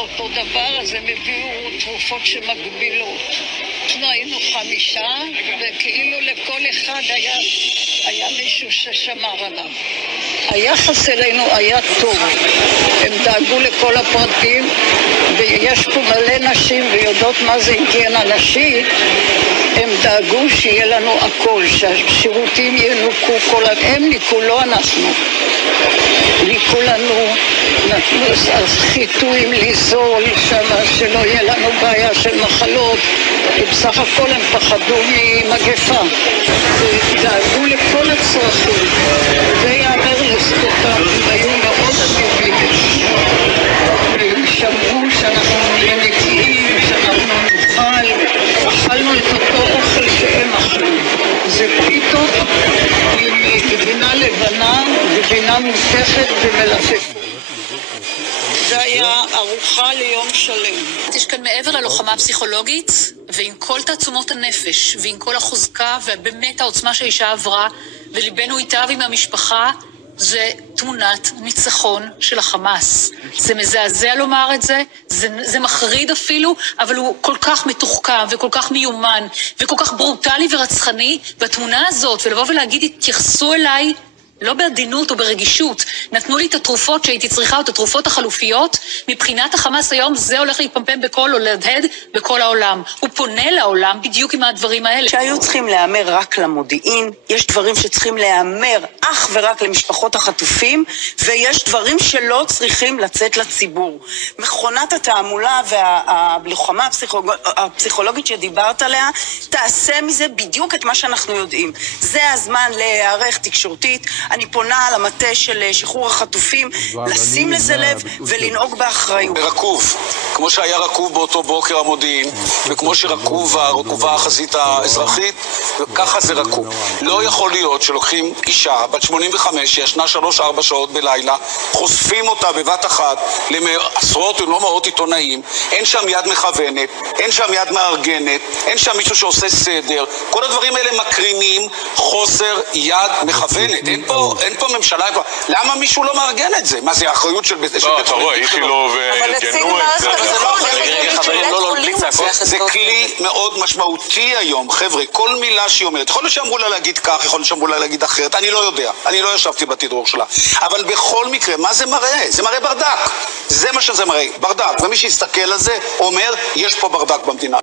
ואותו דבר, אז הם הביאו תרופות שמגבילות. אנחנו היינו 5, וכאילו לכל אחד היה מישהו ששמר עליו. היחס אלינו היה טוב. הם דאגו לכל הפרטים, ויש פה מלא נשים ויודעות מה זה היגיינה נשית. הם דאגו שיהיה לנו הכל, שהשירותים ינוקו, הם ניקו, לא אנחנו. ניקו לנו, נתנו חיטויים ליזול שם, שלא יהיה לנו בעיה של מחלות. בסך הכל הם פחדו ממגפה. ודאגו לכל הצרכים. זה יאמר לזכותם, הם היו מאוד אדיבים. והם שמעו שאנחנו נהיה נקיים, שאנחנו אכלנו את אותו אוכל שהם אכלו. זה פיתות עם גבינה לבנה וגבינה מותכת ומלפפת. זה היה ארוחה ליום שלם. יש כאן מעבר ללוחמה הפסיכולוגית, ועם כל תעצומות הנפש, ועם כל החוזקה, ובאמת העוצמה שהאישה עברה, וליבנו איתה ועם המשפחה, זה תמונת ניצחון של החמאס. זה מזעזע לומר את זה, זה מחריד אפילו, אבל הוא כל כך מתוחכם וכל כך מיומן וכל כך ברוטלי ורצחני, והתמונה הזאת, ולבוא ולהגיד, התייחסו אליי, לא בעדינות או ברגישות, נתנו לי את התרופות שהייתי צריכה, או את התרופות החלופיות, מבחינת החמאס היום זה הולך להיפמפם בכל או להדהד בכל העולם. הוא פונה לעולם בדיוק עם הדברים האלה. שהיו צריכים להיאמר רק למודיעין, יש דברים שצריכים להיאמר אך ורק למשפחות החטופים, ויש דברים שלא צריכים לצאת לציבור. מכונת התעמולה והלוחמה הפסיכולוגית שדיברת עליה, תעשה מזה בדיוק את מה שאנחנו יודעים. זה הזמן להיערך תקשורתית, אני פונה על המטה של שחרור החטופים, לשים לזה לב ולנהוג באחריות. רקוב, כמו שהיה רקוב באותו בוקר המודיעין, וכמו שרקובה החזית האזרחית, וככה זה רקוב. לא יכול להיות שלוקחים אישה בת 85 שישנה 3-4 שעות בלילה, חושפים אותה בבת אחת לעשרות אם לא מאות עיתונאים, אין שם יד מכוונת, אין שם יד מארגנת, אין שם מישהו שעושה סדר, כל הדברים האלה מקרינים חוסר יד מכוונת. אין פה ממשלה, למה מישהו לא מארגן את זה? מה זה האחריות של בית חולים? אתה רואה, איכילוב ארגנו את זה. זה כלי מאוד משמעותי היום, חבר'ה, כל מילה שהיא אומרת, יכול להיות שאמרו לה להגיד כך, יכול להיות שאמרו לה להגיד אחרת, אני לא יודע, אני לא ישבתי בתדרוך שלה, אבל בכל מקרה, מה זה מראה? זה מראה ברדק, זה מה שזה מראה, ברדק, ומי שיסתכל על זה אומר, יש פה ברדק במדינה.